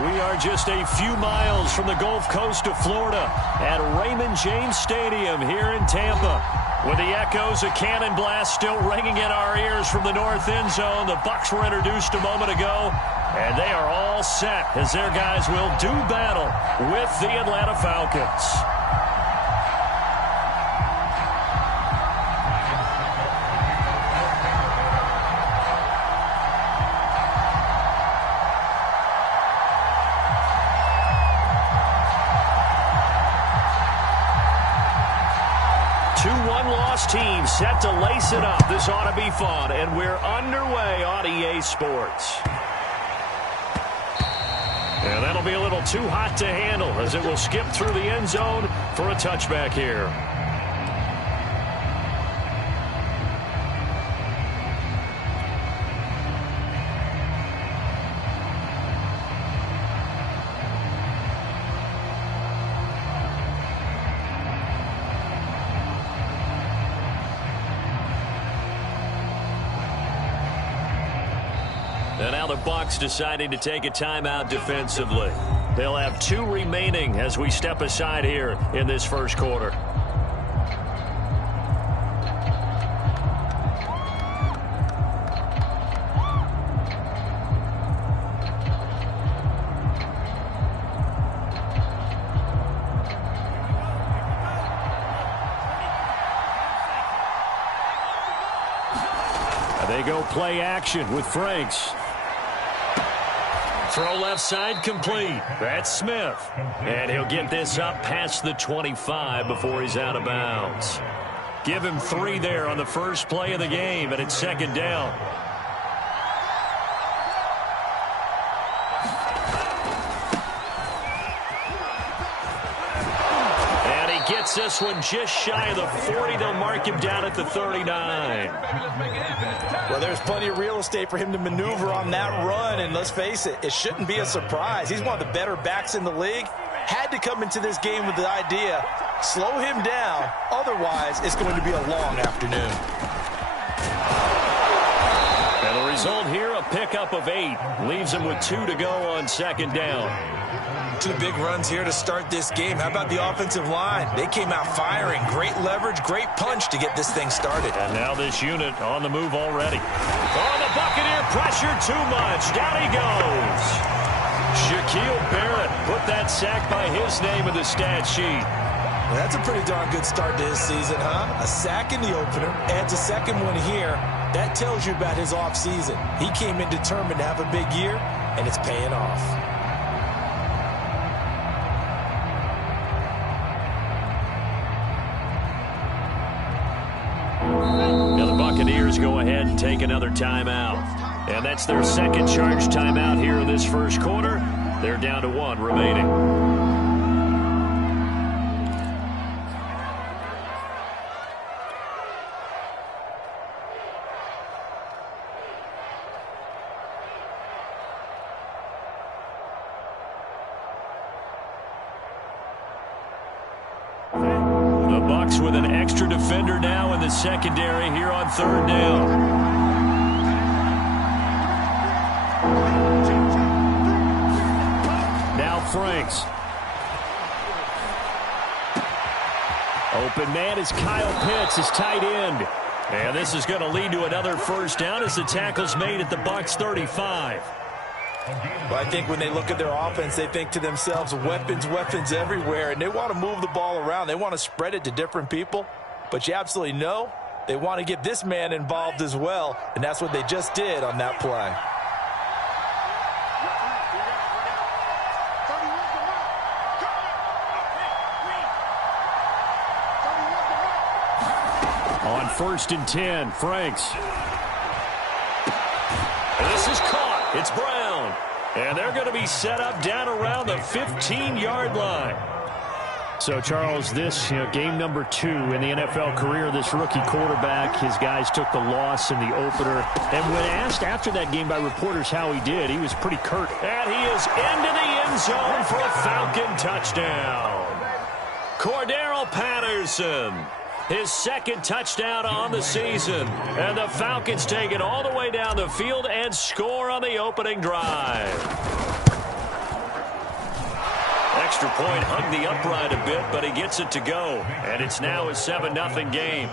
We are just a few miles from the Gulf Coast of Florida at Raymond James Stadium here in Tampa. With the echoes of cannon blast still ringing in our ears from the north end zone, the Bucs were introduced a moment ago, and they are all set as their guys will do battle with the Atlanta Falcons. 2-1 team set to lace it up. This ought to be fun, and we're underway on EA Sports. And that'll be a little too hot to handle as it will skip through the end zone for a touchback here. And now the Bucs deciding to take a timeout defensively. They'll have 2 remaining as we step aside here in this first quarter. They go play action with Franks. Throw left side complete. That's Smith. And he'll get this up past the 25 before he's out of bounds. Give him 3 there on the first play of the game, and it's second down. And he gets this one just shy of the 40. They'll mark him down at the 39. Well, there's plenty of real estate for him to maneuver on that run, and let's face it, it shouldn't be a surprise. He's one of the better backs in the league. Had to come into this game with the idea, slow him down, otherwise it's going to be a long afternoon. And the result here, a pickup of 8. Leaves him with 2 to go on second down. 2 big runs here to start this game. How about the offensive line? They came out firing. Great leverage, great punch to get this thing started. And now this unit on the move already. Oh, the Buccaneer pressure too much. Down he goes. Shaquille Barrett put that sack by his name in the stat sheet. Well, that's a pretty darn good start to his season, huh? A sack in the opener, adds a second one here. That tells you about his offseason. He came in determined to have a big year, and it's paying off. Buccaneers go ahead and take another timeout. And that's their second charge timeout here in this first quarter. They're down to 1 remaining. The Bucs with an extra defender now in the secondary here on third down. Now Franks. Open man is Kyle Pitts, his tight end. And this is going to lead to another first down as the tackle's made at the Bucs 35. Well, I think when they look at their offense, they think to themselves, weapons, weapons everywhere, and they want to move the ball around. They want to spread it to different people, but you absolutely know they want to get this man involved as well, and that's what they just did on that play. On 1st and 10, Franks. This is caught. It's Brown. And they're going to be set up down around the 15-yard line. So, Charles, this game number 2 in the NFL career, this rookie quarterback, his guys took the loss in the opener. And when asked after that game by reporters how he did, he was pretty curt. And he is into the end zone for a Falcon touchdown. Cordero Patterson, his second touchdown on the season. And the Falcons take it all the way down the field and score on the opening drive. extra point hung the upright a bit, but he gets it to go. And it's now a 7-0 game.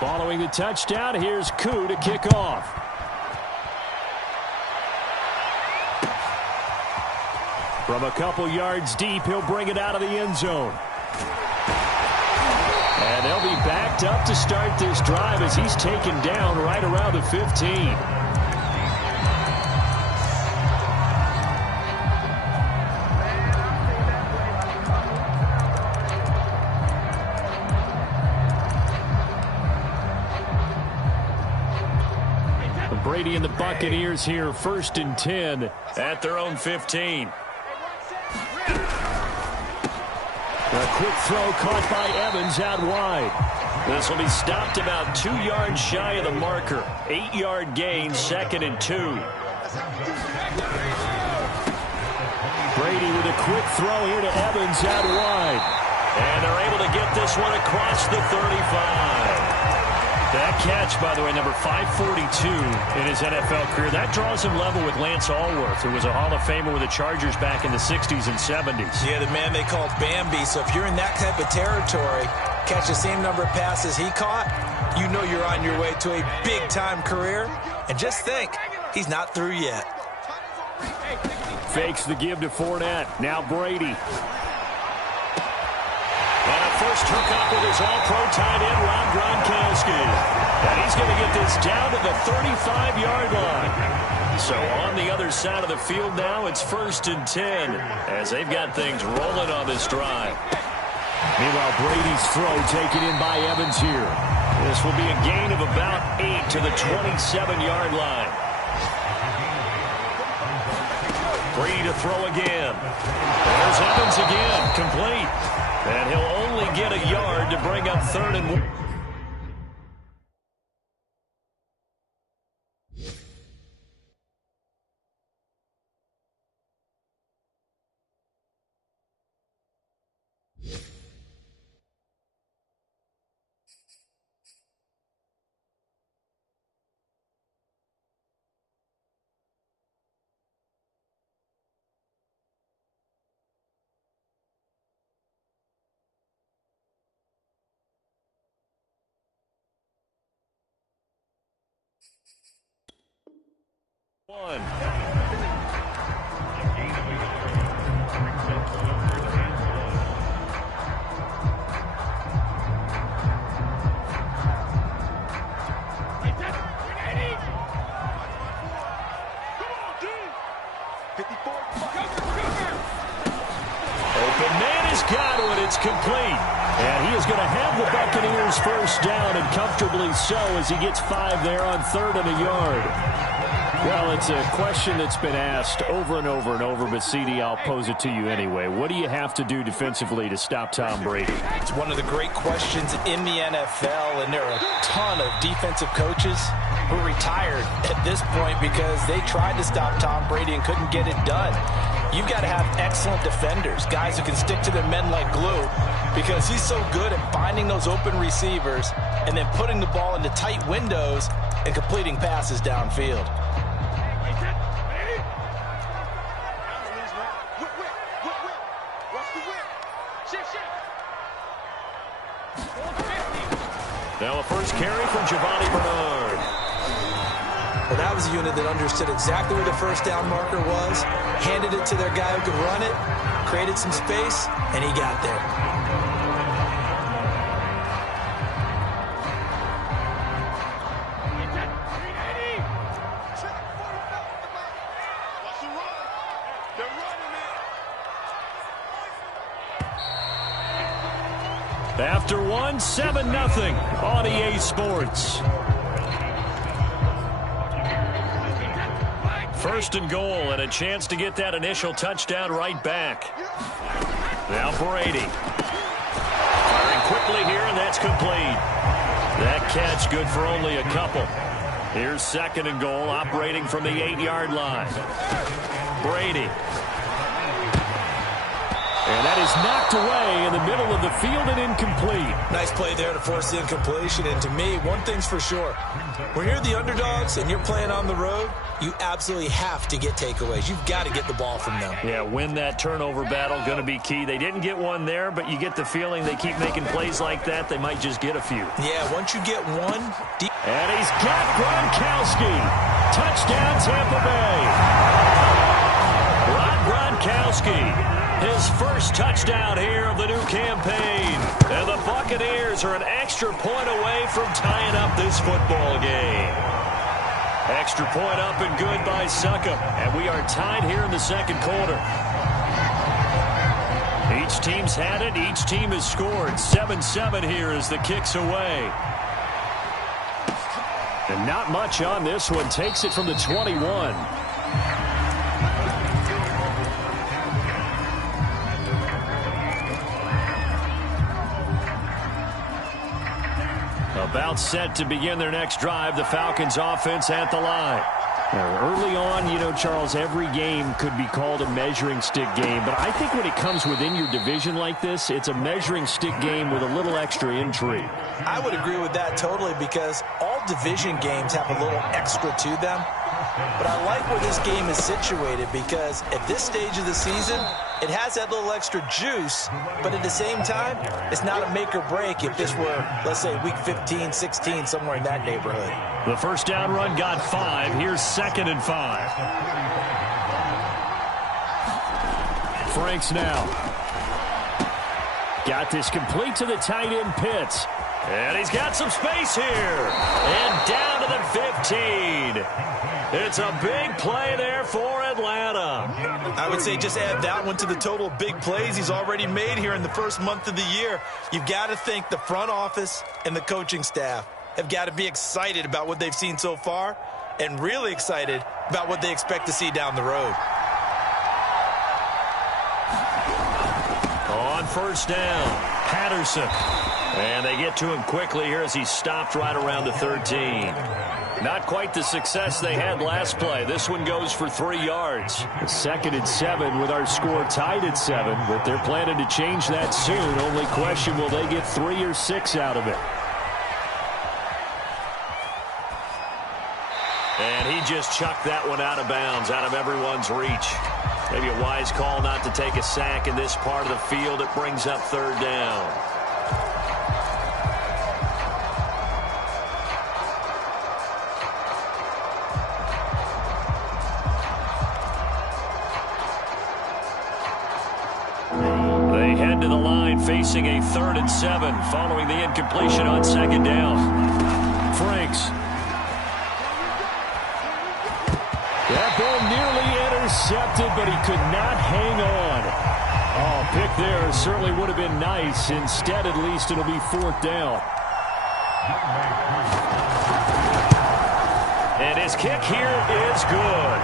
Following the touchdown, here's Koo to kick off. From a couple yards deep, he'll bring it out of the end zone. And they'll be backed up to start this drive as he's taken down right around the 15. Brady and the Buccaneers here, 1st and 10 at their own 15. A quick throw caught by Evans out wide. This will be stopped about 2 yards shy of the marker. 8-yard gain, 2nd and 2. Brady with a quick throw here to Evans out wide. And they're able to get this one across the 35. That catch, by the way, number 542 in his NFL career. That draws him level with Lance Allworth, who was a Hall of Famer with the Chargers back in the 60s and 70s. Yeah, the man they called Bambi. So if you're in that type of territory, catch the same number of passes he caught, you know you're on your way to a big-time career. And just think, he's not through yet. Fakes the give to Fournette. Now Brady. And a first hookup with his all-pro tight end, Rob Gronkowski. And he's going to get this down to the 35-yard line. So on the other side of the field now, it's 1st and 10 as they've got things rolling on this drive. Meanwhile, Brady's throw taken in by Evans here. This will be a gain of about 8 to the 27-yard line. Brady to throw again. There's Evans again, complete. And he'll only get a yard to bring up 3rd and 1. One. Open man has got it. It's complete. And he is going to have the Buccaneers first down, and comfortably so, as he gets 5 there on 3rd and a yard. Well, it's a question that's been asked over and over and over, but CD, I'll pose it to you anyway. What do you have to do defensively to stop Tom Brady? It's one of the great questions in the NFL, and there are a ton of defensive coaches who retired at this point because they tried to stop Tom Brady and couldn't get it done. You've got to have excellent defenders, guys who can stick to their men like glue, because he's so good at finding those open receivers and then putting the ball into tight windows and completing passes downfield. Now a first carry from Giovanni Bernard. Well, that was a unit that understood exactly where the first down marker was, handed it to their guy who could run it, created some space, and he got there. After one, 7-0 on EA Sports. 1st and goal, and a chance to get that initial touchdown right back. Now Brady. Firing quickly here, and that's complete. That catch good for only a couple. Here's 2nd and goal, operating from the 8-yard line. Brady. And that is knocked away in the middle of the the field and incomplete. Nice play there to force the incompletion. And to me, one thing's for sure. When you're the underdogs and you're playing on the road, you absolutely have to get takeaways. You've got to get the ball from them. Yeah, win that turnover battle, going to be key. They didn't get one there, but you get the feeling they keep making plays like that, they might just get a few. Yeah, once you get one. And he's got Gronkowski. Touchdown, Tampa Bay. Rob Gronkowski, his first touchdown here of the new campaign. And the Buccaneers are an extra point away from tying up this football game. Extra point up and good by Succop. And we are tied here in the second quarter. Each team's had it. Each team has scored. 7-7 here as the kick's away. And not much on this one. Takes it from the 21. About set to begin their next drive. The Falcons offense at the line. Early on, you know, Charles, every game could be called a measuring stick game. But I think when it comes within your division like this, it's a measuring stick game with a little extra intrigue. I would agree with that totally because all division games have a little extra to them. But I like where this game is situated because at this stage of the season, it has that little extra juice, but at the same time, it's not a make or break if this were, let's say, week 15, 16, somewhere in that neighborhood. The first down run got 5. Here's 2nd and 5. Franks now. Got this complete to the tight end Pitts. And he's got some space here. And down to the 15. It's a big play there for Atlanta. I would say just add that one to the total of big plays he's already made here in the first month of the year. You've got to think the front office and the coaching staff have got to be excited about what they've seen so far and really excited about what they expect to see down the road. On first down, Patterson. And they get to him quickly here as he stopped right around the 13. Not quite the success they had last play. This one goes for 3 yards. 2nd and 7 with our score tied at 7, but they're planning to change that soon. Only question, will they get 3 or 6 out of it? And he just chucked that one out of bounds, out of everyone's reach. Maybe a wise call not to take a sack in this part of the field. It brings up 3rd down. Head to the line facing a 3rd and 7 following the incompletion on 2nd down. Franks. That ball nearly intercepted, but he could not hang on. Oh, pick there certainly would have been nice. Instead, at least, it'll be 4th down. And his kick here is good.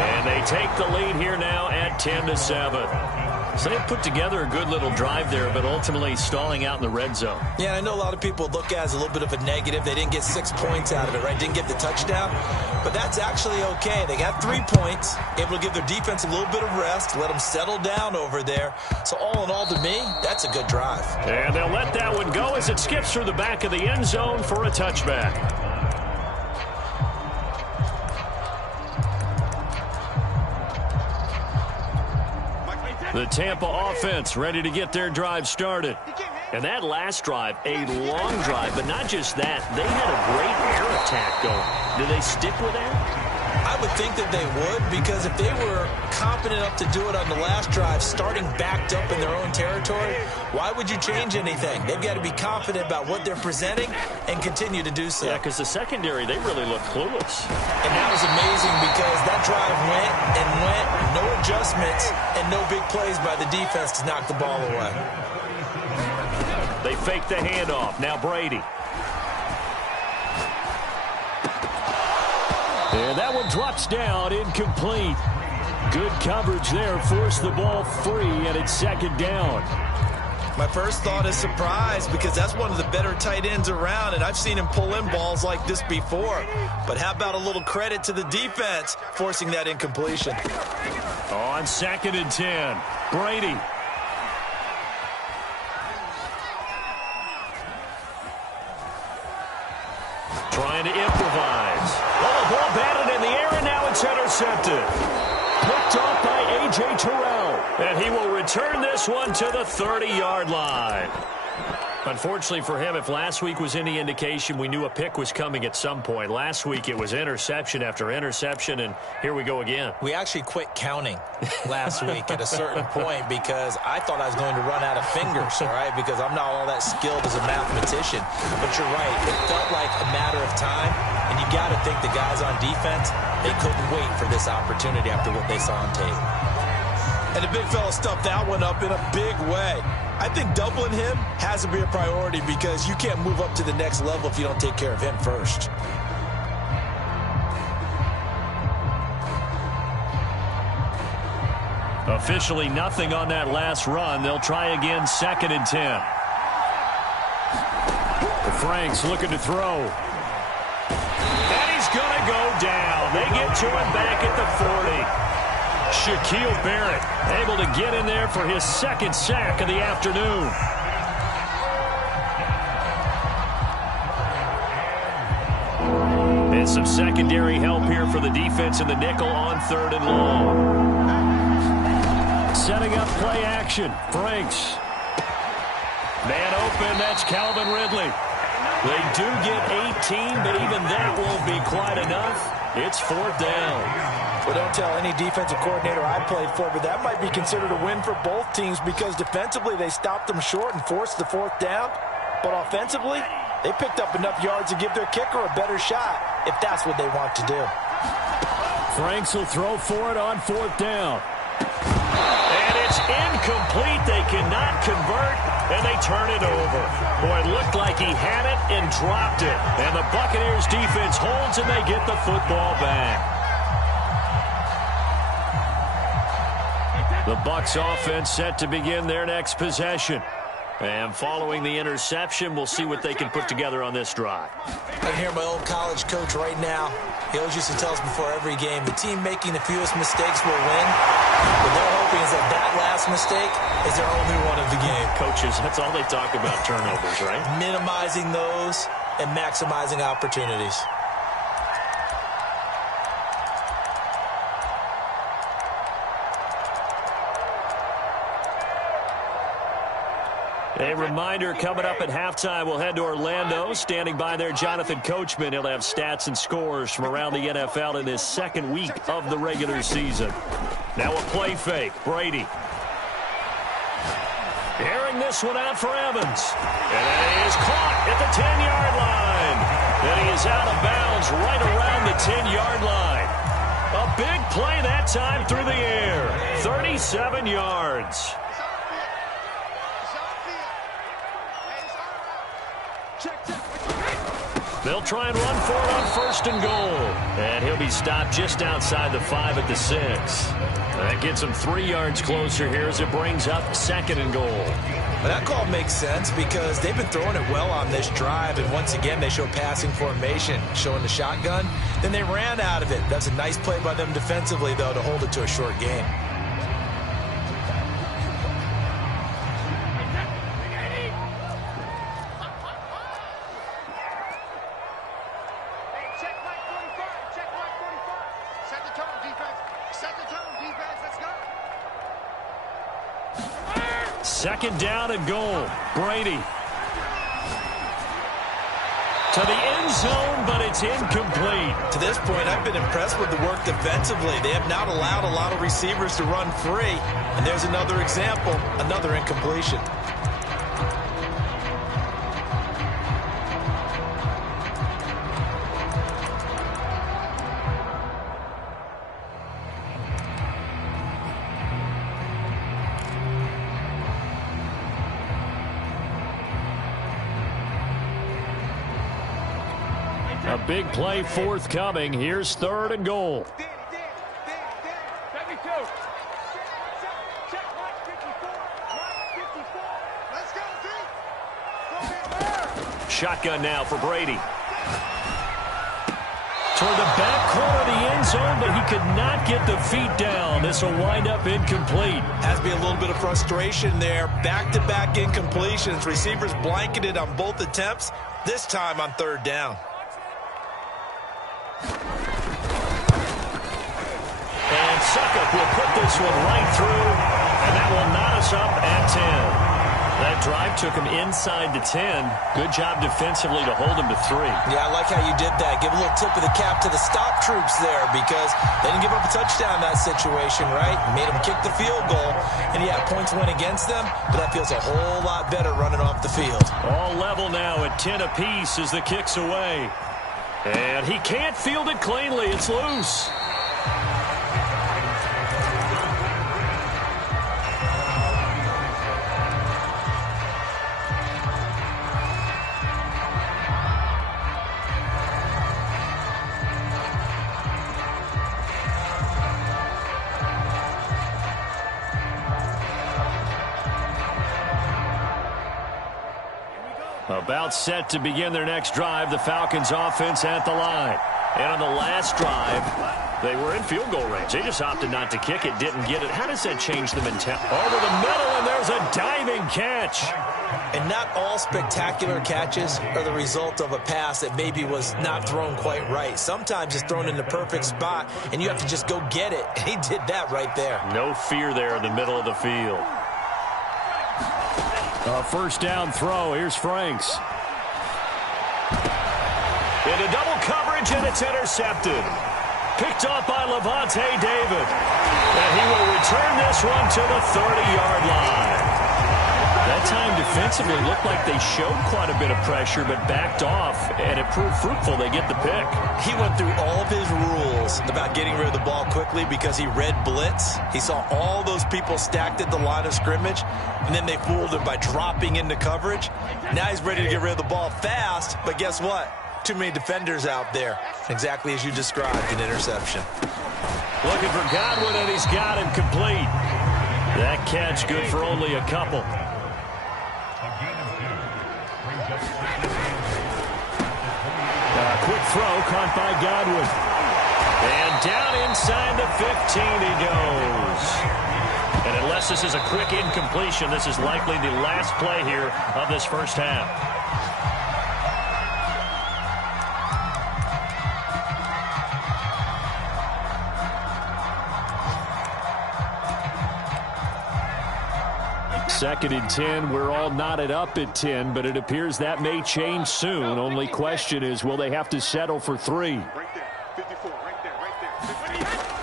And they take the lead here now at 10-7. So they put together a good little drive there, but ultimately stalling out in the red zone. Yeah, I know a lot of people look at it as a little bit of a negative. They didn't get 6 points out of it, right? Didn't get the touchdown. But that's actually okay. They got 3 points, able to give their defense a little bit of rest, let them settle down over there. So all in all, to me, that's a good drive. And they'll let that one go as it skips through the back of the end zone for a touchback. The Tampa offense ready to get their drive started. And that last drive, a long drive, but not just that. They had a great air attack going. Do they stick with that? I would think that they would, because if they were confident enough to do it on the last drive, starting backed up in their own territory, why would you change anything? They've got to be confident about what they're presenting and continue to do so. Yeah, because the secondary, they really look clueless. And that was amazing because that drive went and went, no adjustments, and no big plays by the defense to knock the ball away. They fake the handoff. Now Brady. And that one drops down, incomplete. Good coverage there, forced the ball free, and it's 2nd down. My first thought is surprise, because that's one of the better tight ends around, and I've seen him pull in balls like this before. But how about a little credit to the defense forcing that incompletion? On 2nd and 10, Brady. Trying to improvise. Oh, the ball batted in the air, and now it's intercepted. Picked off by A.J. Terrell. And he will return this one to the 30-yard line. Unfortunately for him, if last week was any indication, we knew a pick was coming at some point. Last week it was interception after interception, and here we go again. We actually quit counting last week at a certain point because I thought I was going to run out of fingers, all right, because I'm not all that skilled as a mathematician. But you're right. It felt like a matter of time, and you got to think the guys on defense, they couldn't wait for this opportunity after what they saw on tape. And the big fella stuffed that one up in a big way. I think doubling him has to be a priority because you can't move up to the next level if you don't take care of him first. Officially nothing on that last run. They'll try again, 2nd and 10. The Franks looking to throw. And he's going to go down. They get to him back at the 40. Shaquille Barrett able to get in there for his 2nd sack of the afternoon. And some secondary help here for the defense in the nickel on 3rd and long. Setting up play action. Franks. Man open, that's Calvin Ridley. They do get 18, but even that won't be quite enough. It's 4th down. Well, don't tell any defensive coordinator I played for, but that might be considered a win for both teams because defensively they stopped them short and forced the 4th down. But offensively, they picked up enough yards to give their kicker a better shot if that's what they want to do. Franks will throw for it on 4th down. And it's incomplete. They cannot convert, and they turn it over. Boy, it looked like he had it and dropped it. And the Buccaneers defense holds, and they get the football back. The Bucs offense set to begin their next possession. And following the interception, we'll see what they can put together on this drive. I hear my old college coach right now. He always used to tell us before every game, the team making the fewest mistakes will win. What they're hoping is that last mistake is their only one of the game. Coaches, that's all they talk about, turnovers, right? Minimizing those and maximizing opportunities. A reminder, coming up at halftime, we'll head to Orlando. Standing by there, Jonathan Coachman. He'll have stats and scores from around the NFL in his 2nd week of the regular season. Now a play fake. Brady. Airing this one out for Evans. And he is caught at the 10-yard line. And he is out of bounds right around the 10-yard line. A big play that time through the air. 37 yards. They'll try and run for it on 1st and goal. And he'll be stopped just outside the 5 at the 6. That gets him 3 yards closer here as it brings up 2nd and goal. Well, that call makes sense because they've been throwing it well on this drive. And once again, they show passing formation, showing the shotgun. Then they ran out of it. That's a nice play by them defensively, though, to hold it to a short game. Second down and goal. Brady. To the end zone, but it's incomplete. To this point, I've been impressed with the work defensively. They have not allowed a lot of receivers to run free. And there's another example, another incompletion. A big play forthcoming. Here's 3rd and goal. Shotgun now for Brady. Toward the back corner of the end zone, but he could not get the feet down. This will wind up incomplete. Has to be a little bit of frustration there. Back-to-back incompletions. Receivers blanketed on both attempts, this time on 3rd down. Suckup will put this one right through, and that will knot us up at 10. That drive took him inside the 10. Good job defensively to hold him to 3. Yeah, I like how you did that. Give a little tip of the cap to the stop troops there because they didn't give up a touchdown in that situation, right? Made them kick the field goal, and yeah, points went against them, but that feels a whole lot better running off the field. All level now at 10 apiece as the kick's away. And he can't field it cleanly. It's loose. About set to begin their next drive, the Falcons offense at the line. And on the last drive, they were in field goal range. They just opted not to kick it, didn't get it. How does that change the mentality? Over the middle, and there's a diving catch. And not all spectacular catches are the result of a pass that maybe was not thrown quite right. Sometimes it's thrown in the perfect spot, and you have to just go get it. And he did that right there. No fear there in the middle of the field. A first down throw. Here's Franks. Into double coverage, and it's intercepted. Picked off by Levante David. And he will return this one to the 30-yard line. That time defensively looked like they showed quite a bit of pressure, but backed off, and it proved fruitful. They get the pick. He went through all of his rules about getting rid of the ball quickly because he read blitz. He saw all those people stacked at the line of scrimmage, and then they fooled him by dropping into coverage. Now he's ready to get rid of the ball fast, but guess what? Too many defenders out there. Exactly as you described, an interception. Looking for Godwin, and he's got him complete. That catch good for only a couple. Quick throw caught by Godwin. And down inside the 15 he goes. And unless this is a quick incompletion, this is likely the last play here of this first half. Second and 10. We're all knotted up at 10, but it appears that may change soon. Only question is, will they have to settle for 3?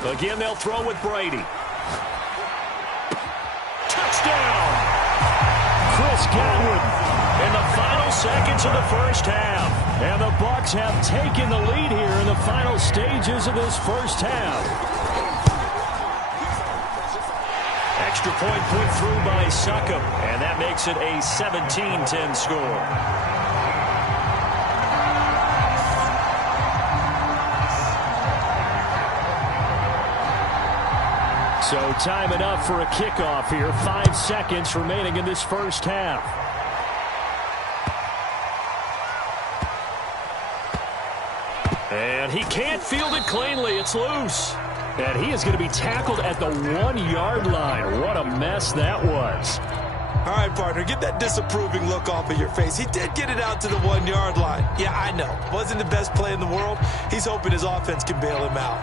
Again, they'll throw with Brady. Touchdown! Chris Godwin in the final seconds of the first half. And the Bucs have taken the lead here in the final stages of this first half. Extra point put through by Suckup, and that makes it a 17-10 score. So time enough for a kickoff here. 5 seconds remaining in this first half. And he can't field it cleanly. It's loose. And he is going to be tackled at the 1-yard line. What a mess that was. All right, partner, get that disapproving look off of your face. He did get it out to the 1-yard line. Yeah, I know. Wasn't the best play in the world. He's hoping his offense can bail him out.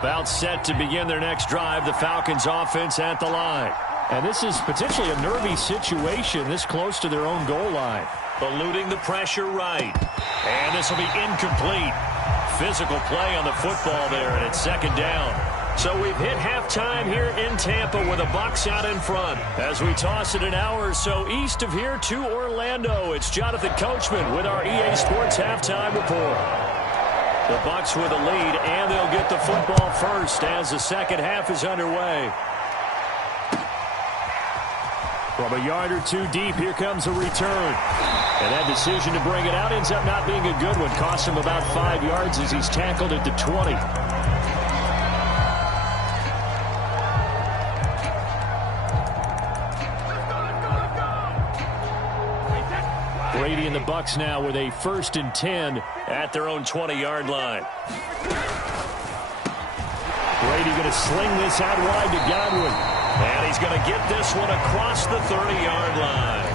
About set to begin their next drive, the Falcons offense at the line. And this is potentially a nervy situation this close to their own goal line. Eluding the pressure right. And this will be incomplete. Physical play on the football there, and it's second down. So we've hit halftime here in Tampa with the Bucs out in front. As we toss it an hour or so east of here to Orlando, it's Jonathan Coachman with our EA Sports Halftime Report. The Bucs with a lead, and they'll get the football first as the second half is underway. From a yard or two deep, here comes a return. And that decision to bring it out ends up not being a good one. Costs him about 5 yards as he's tackled at the 20. Brady and the Bucs now with a 1st and 10 at their own 20-yard line. Brady going to sling this out wide to Godwin. And he's going to get this one across the 30-yard line.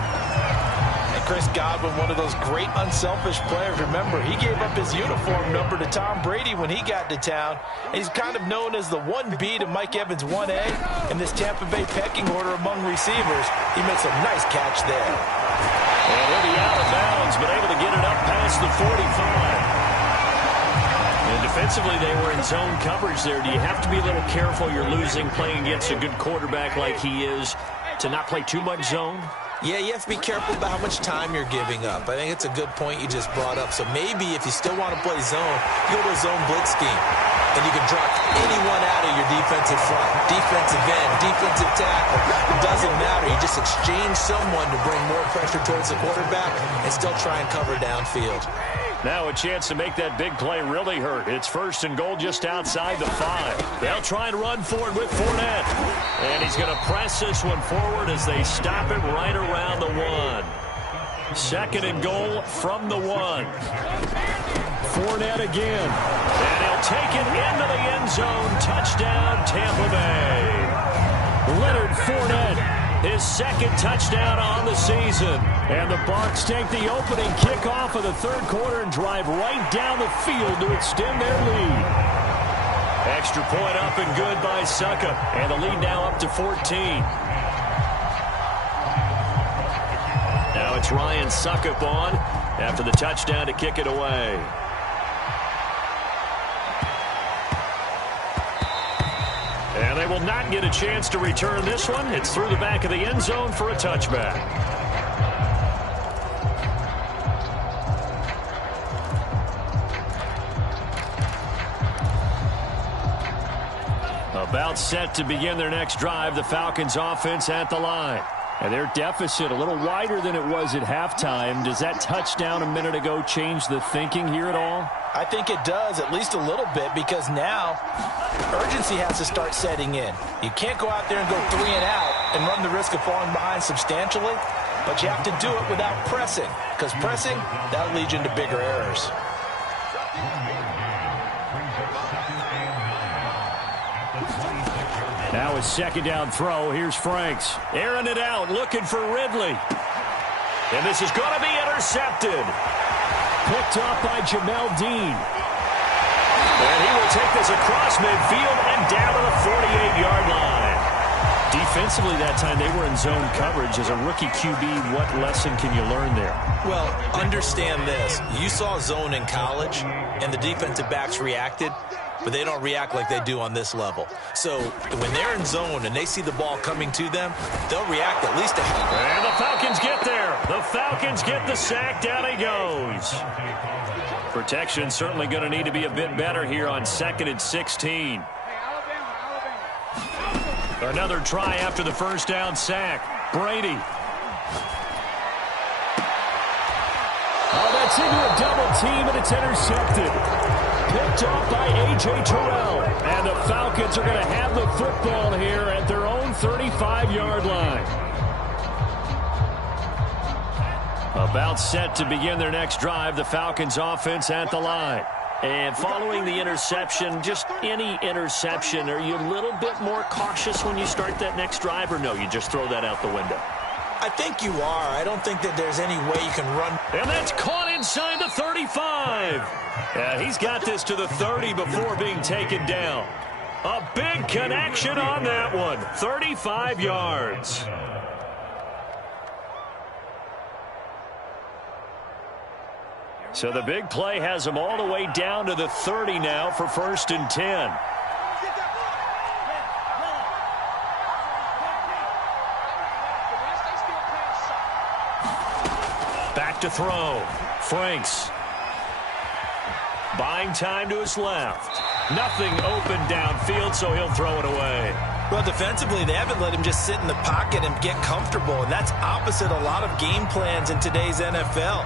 Chris Godwin been one of those great unselfish players. Remember, he gave up his uniform number to Tom Brady when he got to town. He's kind of known as the 1B to Mike Evans' 1A in this Tampa Bay pecking order among receivers. He made some nice catch there. And he'll be out of bounds, but able to get it up past the 45. And defensively, they were in zone coverage there. Do you have to be a little careful? You're losing playing against a good quarterback like he is to not play too much zone? Yeah, you have to be careful about how much time you're giving up. I think it's a good point you just brought up. So maybe if you still want to play zone, you go to a zone blitz scheme. And you can drop anyone out of your defensive front. Defensive end, defensive tackle. It doesn't matter. You just exchange someone to bring more pressure towards the quarterback and still try and cover downfield. Now a chance to make that big play really hurt. It's 1st and goal just outside the 5. They'll try and run forward with Fournette. And he's going to press this one forward as they stop it right around the 1. 2nd and goal from the 1. Fournette again. And he'll take it into the end zone. Touchdown, Tampa Bay. Leonard Fournette. His 2nd touchdown on the season. And the Bucs take the opening kickoff of the 3rd quarter and drive right down the field to extend their lead. Extra point up and good by Succop. And the lead now up to 14. Now it's Ryan Succop on after the touchdown to kick it away. And they will not get a chance to return this one. It's through the back of the end zone for a touchback. About set to begin their next drive, the Falcons offense at the line. And their deficit a little wider than it was at halftime. Does that touchdown a minute ago change the thinking here at all? I think it does, at least a little bit, because now urgency has to start setting in. You can't go out there and go 3 and out and run the risk of falling behind substantially, but you have to do it without pressing, because pressing, that'll lead you into bigger errors. Now a 2nd down throw. Here's Franks. Airing it out, looking for Ridley. And this is going to be intercepted. Picked up by Jamel Dean. And he will take this across midfield and down to the 48-yard line. Defensively that time, they were in zone coverage. As a rookie QB, what lesson can you learn there? Well, understand this. You saw zone in college, and the defensive backs reacted, but they don't react like they do on this level. So when they're in zone and they see the ball coming to them, they'll react at least a half. And the Falcons get there. The Falcons get the sack. Down he goes. Protection certainly going to need to be a bit better here on 2nd and 16. Another try after the 1st down sack. Brady. Oh, that's into a double team, and it's intercepted. Picked off by A.J. Terrell. And the Falcons are going to have the football here at their own 35-yard line. About set to begin their next drive, the Falcons offense at the line. And following the interception, just any interception, are you a little bit more cautious when you start that next drive, or no, you just throw that out the window? I think you are. I don't think that there's any way you can run. And that's caught inside the 35. Yeah, he's got this to the 30 before being taken down. A big connection on that one. 35 yards. So the big play has them all the way down to the 30 now for 1st and 10. Back to throw. Franks. Buying time to his left. Nothing open downfield, so he'll throw it away. Well, defensively, they haven't let him just sit in the pocket and get comfortable, and that's opposite a lot of game plans in today's NFL.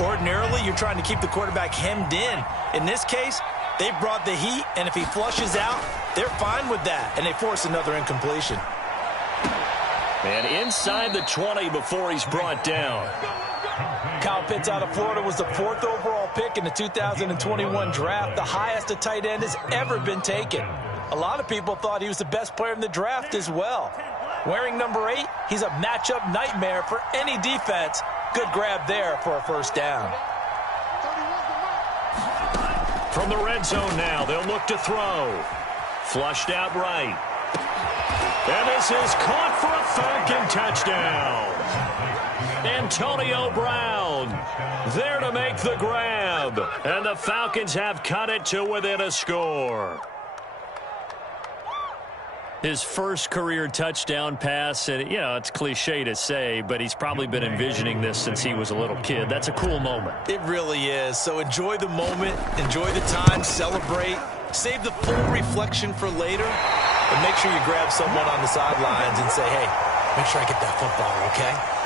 Ordinarily, you're trying to keep the quarterback hemmed in. In this case, they brought the heat, and if he flushes out, they're fine with that, and they force another incompletion. And inside the 20 before he's brought down. Kyle Pitts out of Florida was the 4th overall pick in the 2021 draft, the highest a tight end has ever been taken. A lot of people thought he was the best player in the draft as well. Wearing number 8, he's a matchup nightmare for any defense, Good grab there for a first down. From the red zone now, they'll look to throw. Flushed out right. And this is caught for a Falcon touchdown. Antonio Brown there to make the grab. And the Falcons have cut it to within a score. His first career touchdown pass, and it's cliche to say, but he's probably been envisioning this since he was a little kid. That's a cool moment. It really is. So enjoy the moment, enjoy the time, celebrate, save the full reflection for later, and make sure you grab someone on the sidelines and say, hey, make sure I get that football, okay?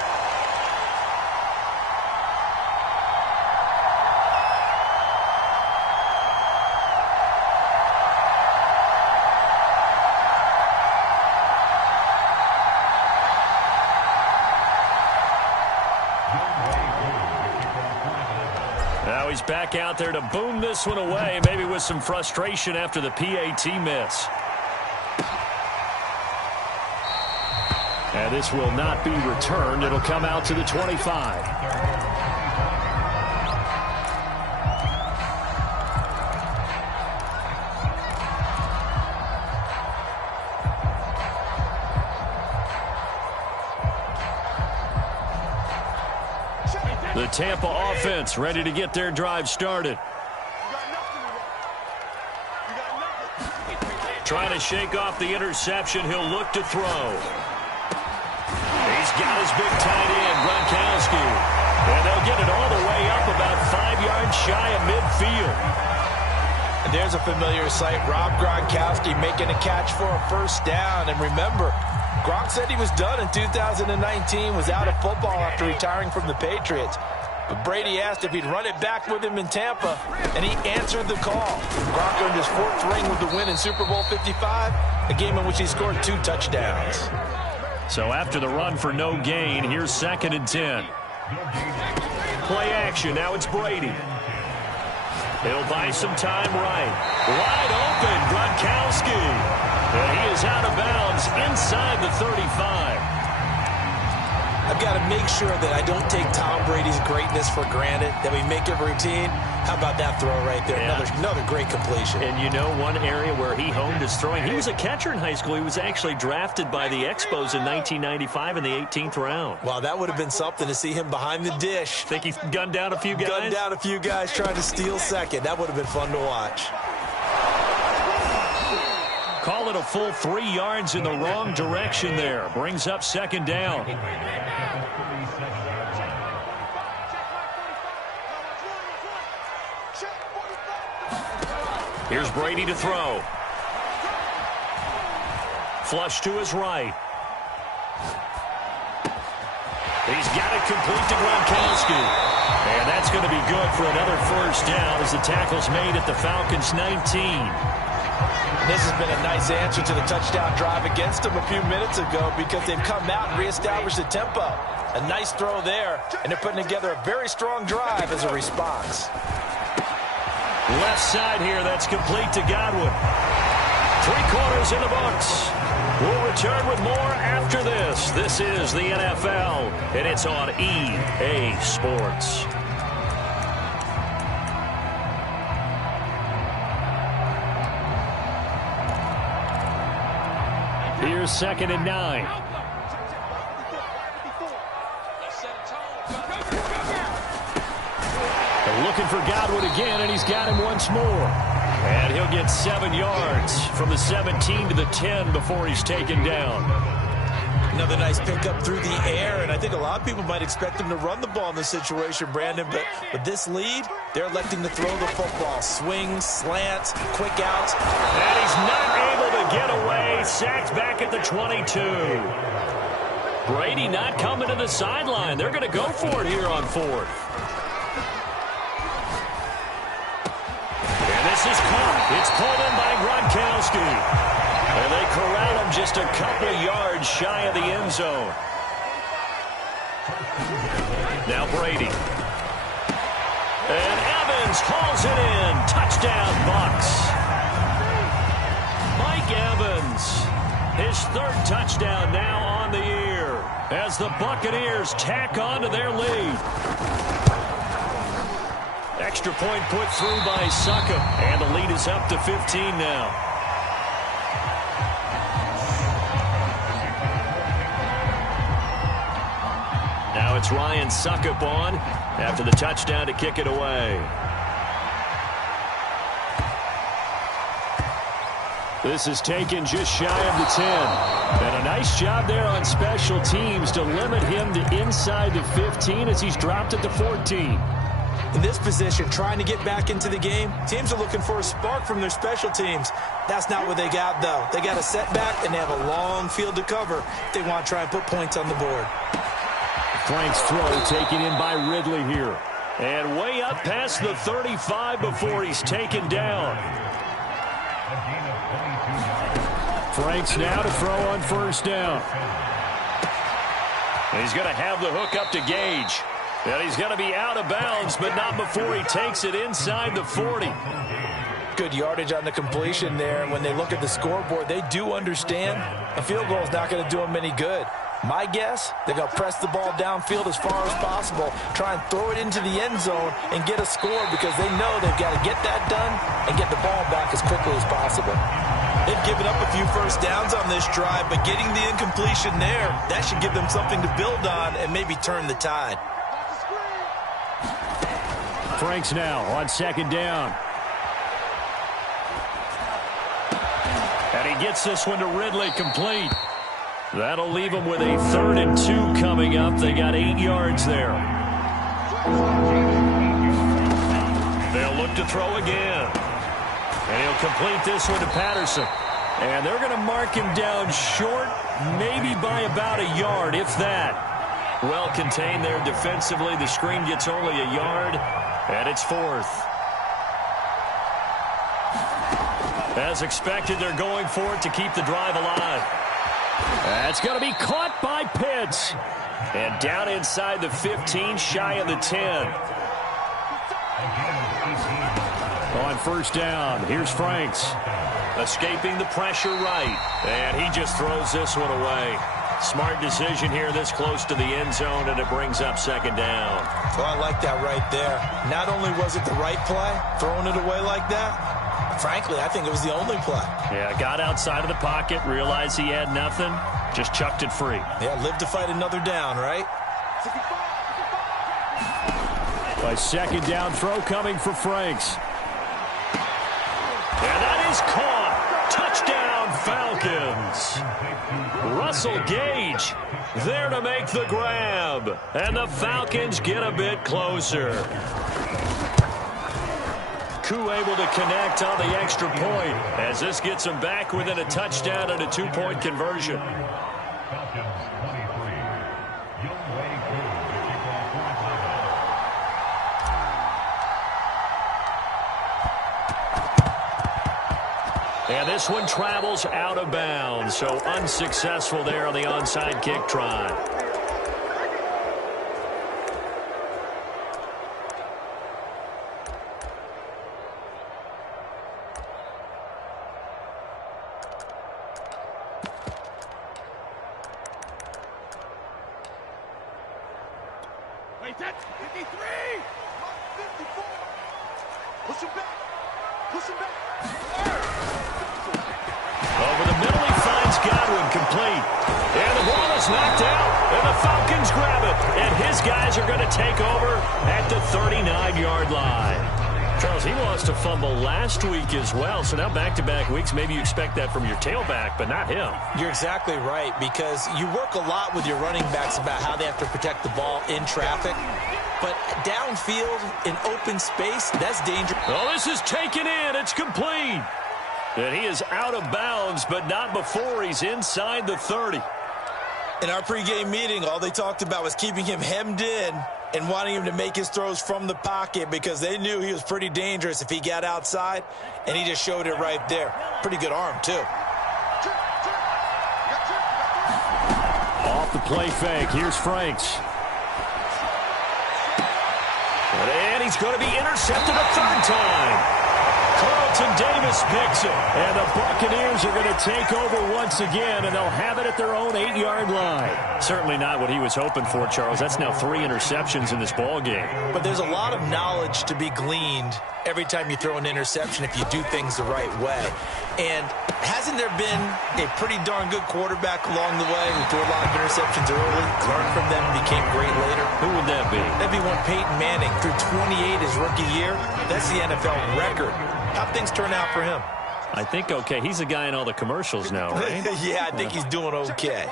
Now he's back out there to boom this one away, maybe with some frustration after the PAT miss. And this will not be returned. It'll come out to the 25. The Tampa offense ready to get their drive started. Trying to shake off the interception. He'll look to throw. He's got his big tight end, Gronkowski. And they'll get it all the way up about 5 yards shy of midfield. And there's a familiar sight. Rob Gronkowski making a catch for a first down. And remember, Gronk said he was done in 2019, was out of football after retiring from the Patriots. But Brady asked if he'd run it back with him in Tampa, and he answered the call. Gronk earned his 4th ring with the win in Super Bowl 55, a game in which he scored 2 touchdowns. So after the run for no gain, here's 2nd and 10. Play action. Now it's Brady. He'll buy some time right. Wide open, Gronkowski. And he is out of bounds inside the 35. I've got to make sure that I don't take Tom Brady's greatness for granted, that we make it routine. How about that throw right there? Yeah. Another great completion. And one area where he honed his throwing, he was a catcher in high school. He was actually drafted by the Expos in 1995 in the 18th round. Wow, that would have been something to see him behind the dish. Think he's gunned down a few guys? Gunned down a few guys trying to steal second. That would have been fun to watch. Call it a full 3 yards in the wrong direction there. Brings up 2nd down. Here's Brady to throw. Flush to his right. He's got it complete to Gronkowski. And that's going to be good for another first down as the tackle's made at the Falcons' 19. This has been a nice answer to the touchdown drive against them a few minutes ago because they've come out and reestablished the tempo. A nice throw there, and they're putting together a very strong drive as a response. Left side here, that's complete to Godwin. 3/4 in the books. We'll return with more after this. This is the NFL, and it's on EA Sports. Here's 2nd and 9. They're looking for Godwin again, and he's got him once more. And he'll get 7 yards from the 17 to the 10 before he's taken down. Another nice pickup through the air, and I think a lot of people might expect him to run the ball in this situation, Brandon, but with this lead, they're electing to throw the football. Swings, slants, quick outs. And he's not able to get away. Sacked back at the 22. Brady not coming to the sideline. They're going to go for it here on 4th. And this is caught. It's pulled in by Gronkowski. And they corral him just a couple yards shy of the end zone. Now Brady. And Evans hauls it in. Touchdown, Bucs. Mike Evans, his 3rd touchdown now on the year. as the Buccaneers tack on to their lead. Extra point put through by Succop, and the lead is up to 15 now. Now it's Ryan Succop on after the touchdown to kick it away. This is taken just shy of the 10. And a nice job there on special teams to limit him to inside the 15 as he's dropped it to 14. In this position, trying to get back into the game, teams are looking for a spark from their special teams. That's not what they got, though. They got a setback, and they have a long field to cover if they want to try and put points on the board. Frank's throw taken in by Ridley here. And way up past the 35 before he's taken down. Franks now to throw on first down. And he's going to have the hook up to Gage. And he's going to be out of bounds, but not before he takes it inside the 40. Good yardage on the completion there. And when they look at the scoreboard, they do understand a field goal is not going to do them any good. My guess, they're going to press the ball downfield as far as possible, try and throw it into the end zone and get a score because they know they've got to get that done and get the ball back as quickly as possible. They've given up a few first downs on this drive, but getting the incompletion there, that should give them something to build on and maybe turn the tide. Franks now on second down. And he gets this one to Ridley complete. That'll leave them with a 3rd and 2 coming up. They got 8 yards there. They'll look to throw again. And he'll complete this one to Patterson. And they're going to mark him down short, maybe by about a yard, if that. Well contained there defensively. The screen gets only a yard, and it's 4th. As expected, they're going for it to keep the drive alive. That's going to be caught by Pitts. And down inside the 15, shy of the 10. On first down, here's Franks. Escaping the pressure right. And he just throws this one away. Smart decision here this close to the end zone, and it brings up second down. Well, I like that right there. Not only was it the right play, throwing it away like that, frankly, I think it was the only play. Yeah, got outside of the pocket, realized he had nothing, just chucked it free. Yeah, live to fight another down, right? By second down throw coming for Franks. And that is caught. Touchdown, Falcons. Russell Gage there to make the grab. And the Falcons get a bit closer. Koo able to connect on the extra point as this gets them back within a touchdown and a 2-point conversion. And this one travels out of bounds, so unsuccessful there on the onside kick try. Wait, that's 53! 54! Push him back! Push him back! Over the middle, he finds Godwin complete. And the ball is knocked out, and the Falcons grab it. And his guys are going to take over at the 39-yard line. Charles, he lost a fumble last week as well, so now back-to-back weeks, maybe you expect that from your tailback, but not him. You're exactly right, because you work a lot with your running backs about how they have to protect the ball in traffic. But downfield, in open space, that's dangerous. Oh, this is taken in. It's complete. And he is out of bounds, but not before he's inside the 30. In our pregame meeting, all they talked about was keeping him hemmed in and wanting him to make his throws from the pocket because they knew he was pretty dangerous if he got outside, and he just showed it right there. Pretty good arm, too. Off the play fake, here's Franks. And he's going to be intercepted a third time. Called Carlton Davis picks it. And the Buccaneers are going to take over once again, and they'll have it at their own 8-yard line. Certainly not what he was hoping for, Charles. That's now 3 interceptions in this ball game. But there's a lot of knowledge to be gleaned every time you throw an interception if you do things the right way. And hasn't there been a pretty darn good quarterback along the way who threw a lot of interceptions early, learned from them, and became great later? Who would that be? That'd be one Peyton Manning. Threw 28 his rookie year. That's the NFL record. How'd things turn out for him? I think okay. He's a guy in all the commercials now, right? Yeah, I think he's doing okay.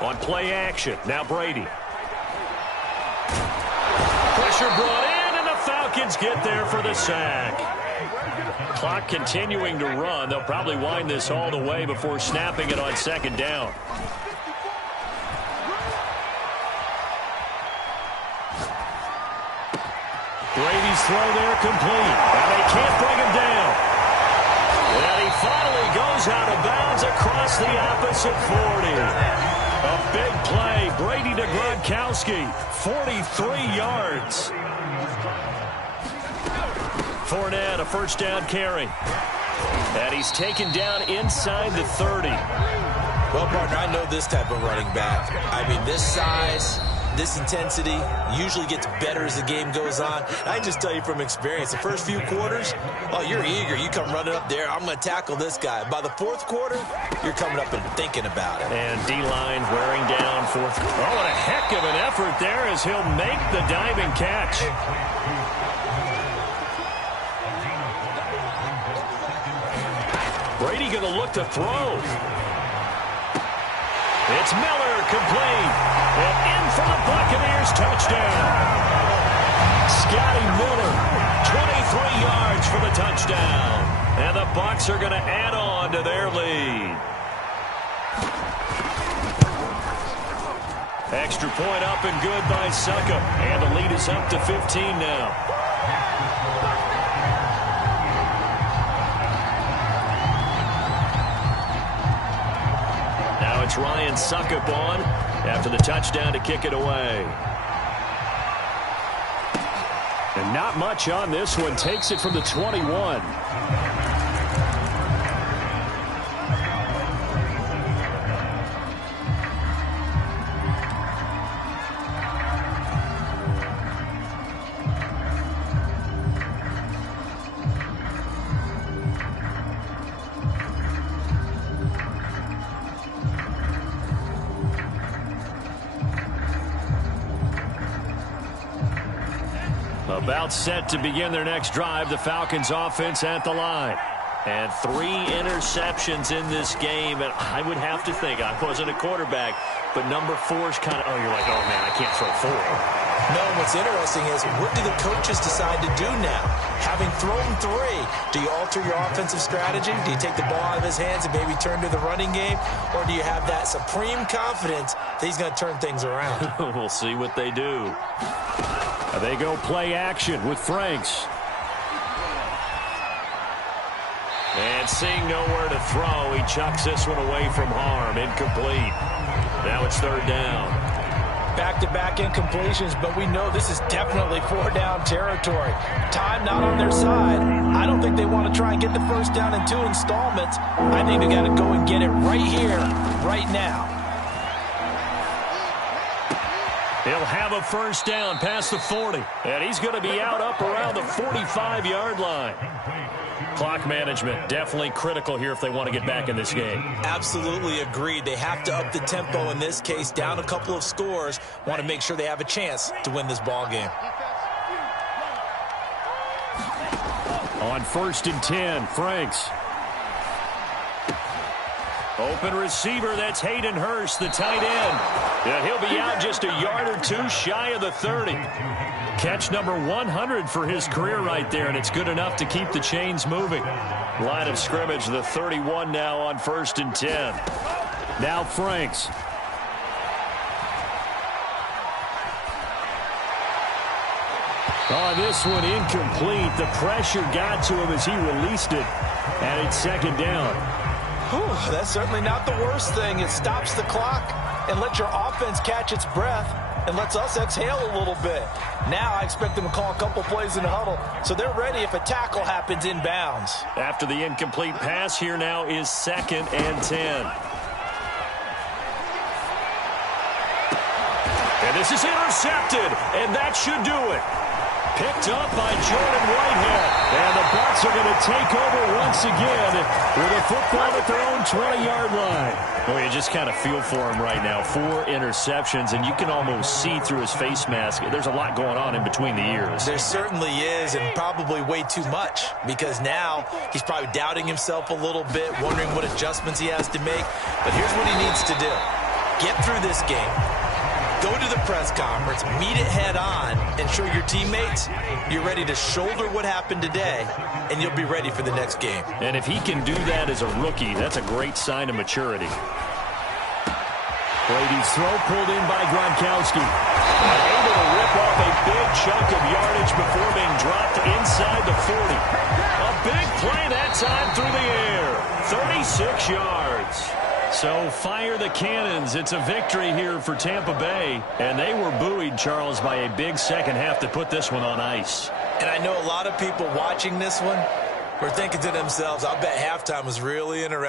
On play action, now Brady. Pressure brought in, and the Falcons get there for the sack. Clock continuing to run. They'll probably wind this all the way before snapping it on second down. Brady's throw there complete, and they can't bring him down. And he finally goes out of bounds across the opposite 40. A big play. Brady to Gronkowski. 43 yards. Fournette, a first down carry. And he's taken down inside the 30. Well, partner, I know this type of running back. I mean, this size, this intensity usually gets better as the game goes on. I just tell you from experience, the first few quarters, oh, you're eager. You come running up there, I'm going to tackle this guy. By the fourth quarter, you're coming up and thinking about it. And D-line wearing down fourth. Oh, what a heck of an effort there as he'll make the diving catch. Brady going to look to throw. It's Miller, complete. And in for the Buccaneers, touchdown. Scotty Miller, 23 yards for the touchdown. And the Bucs are going to add on to their lead. Extra point up and good by Suckup. And the lead is up to 15 now. It's Ryan Suckup on after the touchdown to kick it away. And not much on this one. Takes it from the 21. About set to begin their next drive. The Falcons offense at the line. And 3 interceptions in this game. And I would have to think, I wasn't a quarterback, but number 4 is kind of, oh, you're like, oh, man, I can't throw 4. No, what's interesting is what do the coaches decide to do now? Having thrown 3, do you alter your offensive strategy? Do you take the ball out of his hands and maybe turn to the running game? Or do you have that supreme confidence that he's going to turn things around? We'll see what they do. They go play action with Franks. And seeing nowhere to throw, he chucks this one away from harm. Incomplete. Now it's 3rd down. Back-to-back incompletions, but we know this is definitely 4-down territory. Time not on their side. I don't think they want to try and get the first down in 2 installments. I think they got to go and get it right here, right now. He'll have a first down past the 40. And he's going to be out up around the 45-yard line. Clock management definitely critical here if they want to get back in this game. Absolutely agreed. They have to up the tempo in this case, down a couple of scores. Want to make sure they have a chance to win this ball game. On 1st and 10, Franks. Open receiver, that's Hayden Hurst, the tight end. Yeah, he'll be out just a yard or 2 shy of the 30. Catch number 100 for his career right there, and it's good enough to keep the chains moving. Line of scrimmage, the 31 now on 1st and 10. Now Franks. On this one, incomplete. The pressure got to him as he released it, and it's 2nd down. That's certainly not the worst thing. It stops the clock and lets your offense catch its breath. and lets us exhale a little bit. Now I expect them to call a couple plays in the huddle, so they're ready if a tackle happens inbounds. After the incomplete pass, here now is 2nd and 10. And this is intercepted, and that should do it. Picked up by Jordan Whitehead. And the Bucs are going to take over once again with a football at their own 20-yard line. Well, you just kind of feel for him right now. 4 interceptions, and you can almost see through his face mask. There's a lot going on in between the ears. There certainly is, and probably way too much, because now he's probably doubting himself a little bit, wondering what adjustments he has to make. But here's what he needs to do. Get through this game. Go to the press conference, meet it head on, and show your teammates you're ready to shoulder what happened today, and you'll be ready for the next game. And if he can do that as a rookie, that's a great sign of maturity. Brady's throw pulled in by Gronkowski. And able to rip off a big chunk of yardage before being dropped inside the 40. A big play that time through the air. 36 yards. So fire the cannons. It's a victory here for Tampa Bay. And they were buoyed, Charles, by a big second half to put this one on ice. And I know a lot of people watching this one were thinking to themselves, I bet halftime was really interesting.